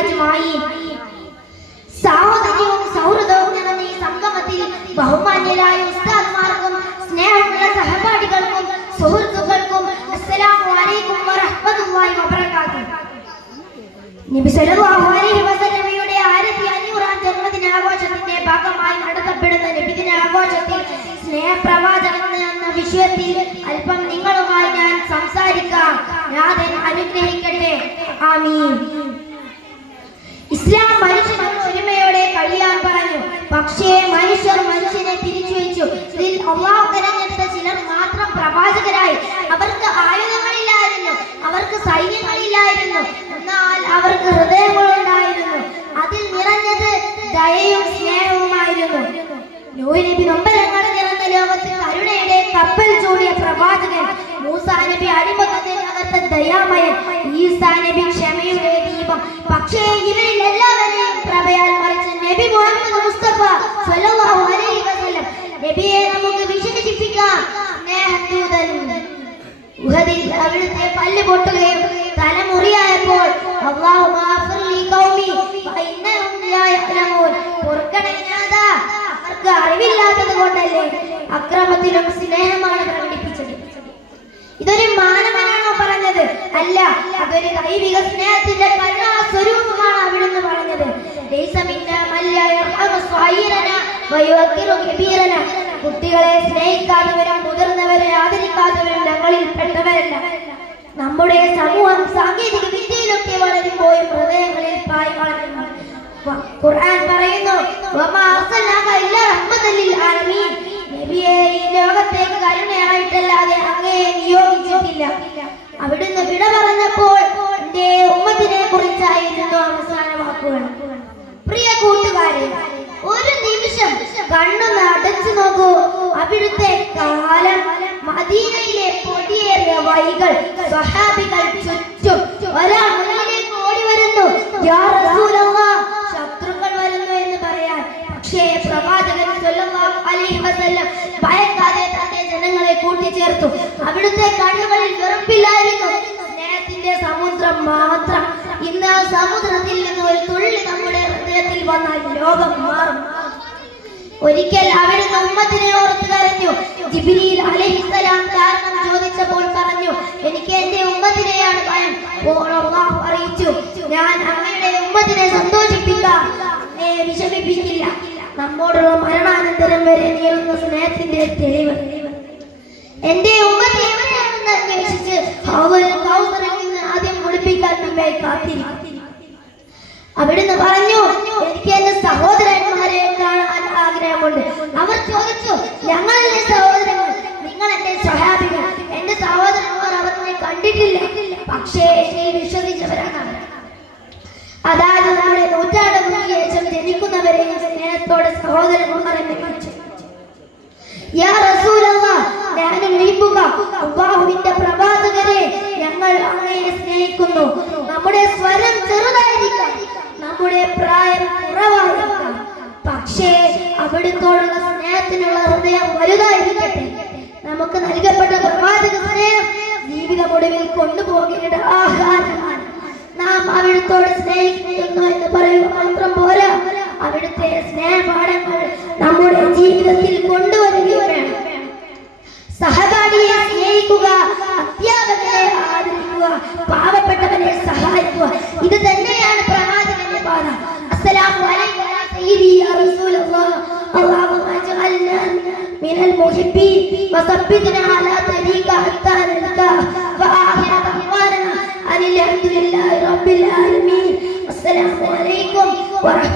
أجمعين. സാഹോദര്യവും സൗഹൃദവും നിറഞ്ഞ ഈ സംഗമത്തിൽ ബഹുമാന്യരായ ഉസ്താദ്മാർക്കും സ്നേഹമുള്ള സഹപാഠികൾക്കും സുഹൃത്തുക്കൾക്കും അസ്സലാമു അലൈക്കും വറഹ്മത്തുള്ളാഹി വബറകാതുഹു. നബി സല്ലല്ലാഹു അലൈഹി വസല്ലമയുടെ 1500-ാം ജന്മദിനാഘോഷത്തിന്റെ ഭാഗമായി നടത്തപ്പെടുന്ന നബിദിനാഘോഷത്തിൽ സ്നേഹപ്രവാചകൻ എന്ന വിഷയത്തിൽ അല്പം നിങ്ങളുമായി ഞാൻ സംസാരിക്കാം. നാഥൻ അനുഗ്രഹിക്കട്ടെ. ആമീൻ. ഇസ്ലാം മനുഷ്യനോട് ഒരുമയോടെ കഴിയാൻ പറഞ്ഞു. പക്ഷേ മനുഷ്യർ മനുഷ്യനെ തിരിച്ചു വെച്ചു. ഇതിൽ അല്ലാഹു തിരഞ്ഞെടുത്ത ചിലർ മാത്രം പ്രവാചകരായി. അവർക്ക് ആയുധങ്ങളില്ലായിരുന്നു, അവർക്ക് സൈന്യങ്ങളില്ലായിരുന്നു, എന്നാൽ അവർക്ക് ഹൃദയങ്ങളുണ്ടായിരുന്നു. അതിൽ നിറഞ്ഞത് ദയയും സ്നേഹവുമായിരുന്നു. നൂഹ് നബി നൊമ്പരങ്ങൾ നിറഞ്ഞ ലോകത്ത് കരുണയുടെ കപ്പൽ ചൂടിയ പ്രവാചകൻ. മൂസാ നബി അടിമകത്തെ ദയാമയൻ. ഈസാ നബി ക്ഷമയുടെ ദീപം. പക്ഷേ ഇവരിൽ എല്ലാവരെയും പ്രഭയാൽ മറിച്ച നബി മുഹമ്മദ് മുസ്തഫ സ്വല്ലല്ലാഹു അലൈഹി വസല്ലം നബിയെ നമുക്ക് വിശേഷിപ്പിക്കാം സ്നേഹദൂതൻ. ഉഹദിൽ അവിടുത്തെ പല്ല് പൊട്ടുകയും തലമുറിയായപ്പോൾ അല്ലാഹു മാഫിർലി ഖൗമി ഫഇന്നഹും ലാ യഅലമൂൻ, പൊറുക്കണനാഥ അവർക്ക് അറിവില്ലാത്തത് കൊണ്ടല്ലേ. അക്രമത്തിലും സ്നേഹമാണ് പ്രകടിപ്പിച്ചത്. ഇതൊരു മാനവനാണോ പറഞ്ഞത്? അല്ല, അതൊരു ദൈവിക സ്നേഹത്തിന്റെ കരുണാസ്വരൂപമാണ് അവിടുന്ന് പറഞ്ഞത്. കുട്ടികളെ സ്നേഹിക്കാത്തവരും മുതിർന്നവരെ ആദരിക്കാത്തവരും ഞങ്ങളിൽ പെട്ടവരല്ല. നമ്മുടെ സമൂഹം സാങ്കേതിക വിദ്യയിലൊക്കെ വളരുമ്പോഴും ഹൃദയങ്ങളിൽ പായി വളരുന്നു. ഖുർആൻ പറയുന്നു, വമാ അർസൽനാക ഇല്ലാ റഹ്മത്തൻ ലിൽ ആലമീൻ, നബിയെ ഈ ലോകത്തേക്ക് കരുണയായിട്ടല്ലാതെ അങ്ങയെ നിയോഗിച്ചിട്ടില്ല. അവിടുന്ന് വിട പറഞ്ഞപ്പോൾ എന്റെ ഉമ്മത്തിനെ കുറിച്ചായിരുന്നു അവസാന വാക്കുകൾ. പ്രിയ കൂട്ടുകാരെ, ഒരു നിമിഷം കണ്ണൊന്ന് അടച്ചു നോക്കൂ. അവിടുത്തെ കാലം, മദീനയിലെ പൊടിയേറിയ വഴികൾ, സ്വഹാബികൾ ചുറ്റും. ഒരാൾ മുന്നിലേക്ക് ഓടി വരുന്നു, യാ റസൂലല്ലാഹ്, ശത്രുക്കൾ വരുന്നു എന്ന് പറയാൻ. പക്ഷേ പ്രവാചകൻ സ്വല്ലല്ലാഹു അലൈഹി വസല്ലം ഭയക്കാതെ തന്റെ ജനങ്ങളെ കൂട്ടിച്ചേർത്തു. അവിടുത്തെ കണ്ണുകളിൽ വെറുപ്പില്ലായിരുന്നു, സ്നേഹത്തിന്റെ സമുദ്രം മാത്രം. ഇന്ന് ആ സമുദ്രത്തിൽ നിന്ന് ഒരു തുള്ളി നമ്മുടെ ഹൃദയത്തിൽ വന്നാൽ ലോകം മാറും. ഒരിക്കൽ അവിടുന്ന് ഉമ്മത്തിനെ ഓർത്ത് കരഞ്ഞു. ജിബ്രീൽ അലൈഹിസ്സലാം കാരണം ചോദിച്ചപ്പോൾ പറഞ്ഞു, എനിക്ക് എന്റെ ഉമ്മത്തിനെയാണ് ഭയം. അല്ലാഹു അറിയിച്ചു, ഞാൻ അങ്ങയുടെ ഉമ്മത്തിനെ സന്തോഷിപ്പിക്കാം, എന്നെ വിഷമിപ്പിക്കില്ല. നമ്മോടുള്ള മരണാനന്തരം വരെ നീളുന്ന സ്നേഹത്തിന്റെ തെളിവ്. എന്റെ ഉമ്മത്തെ എവിടെയാണെന്ന് അന്വേഷിച്ച് കൗസറിൽ നിന്ന് ആദ്യം കുടിപ്പിക്കാൻ നമ്മെ കാത്തിരിക്കും. അവിടുന്ന് പറഞ്ഞു, എനിക്ക് എന്റെ സഹോദരന്മാരെ കാണാൻ ആഗ്രഹമുണ്ട്. അവർ ചോദിച്ചു, ഞങ്ങളല്ലേ സഹോദരങ്ങൾ, നിങ്ങൾ എന്റെ സ്വഹാബികൾ. എന്റെ സഹോദരന്മാർ അവരെ കണ്ടിട്ടില്ല, പക്ഷേ എന്നെ വിശ്വസിച്ചവരാണ് അവർ. അതായത് നമ്മുടെ നൂറ്റാണ്ടുകൾക്ക് ശേഷം ജനിക്കുന്നവരെ സ്നേഹത്തോടെ സഹോദരന്മാർ എന്ന് വിളിച്ചു. യാ റസൂലല്ലാഹ്, അല്ലാഹുവിന്റെ പ്രവാചകരെ, ഞങ്ങൾ അങ്ങയെ സ്നേഹിക്കുന്നു. നമ്മുടെ സ്വരം ചെറുതായിരിക്കാം, നമ്മുടെ പ്രായം കുറവായിരിക്കാം, പക്ഷേ അവിടുത്തോടുള്ള സ്നേഹത്തിനുള്ള ഹൃദയം വലുതായിരിക്കട്ടെ. നമുക്ക് നൽകപ്പെട്ട പ്രവാചക സ്നേഹം ജീവിതമൊടുവിൽ കൊണ്ടുപോകേണ്ട ആഹാരമാണ്. നാം അവിടുത്തോട് സ്നേഹിക്കുന്നു എന്ന് പറയുക മാത്രം പോരാ, അവിടുത്തെ സ്നേഹപാഠങ്ങൾ നമ്മുടെ ജീവിതത്തിൽ കൊണ്ടുവരികയും വേണം. സഹപാഠിയെ സ്നേഹിക്കുക, അധ്യാപകരെ ആദരിക്കുക, പാവപ്പെട്ടവരെ സഹായിക്കുക, ഇത് തന്നെയാണ് പ്രവാചകന്റെ പാത. അസ്സലാമു അലൈക്കും യാ സയ്യിദി യാ റസൂലല്ലാഹ്, അല്ലാഹുമ്മ അജ്അൽനാ മിനൽ മുഹിബ്ബീൻ വസബ്ബിത്നാ അലാ തരീക ഹത്താ നൽകാ വആഖിറ ദഅ്വാനാ അനിൽ ഹംദുലില്ലാഹി റബ്ബിൽ ആലമീൻ. അസ്സലാമു അലൈക്കും വറഹ്മത്തുള്ളാഹി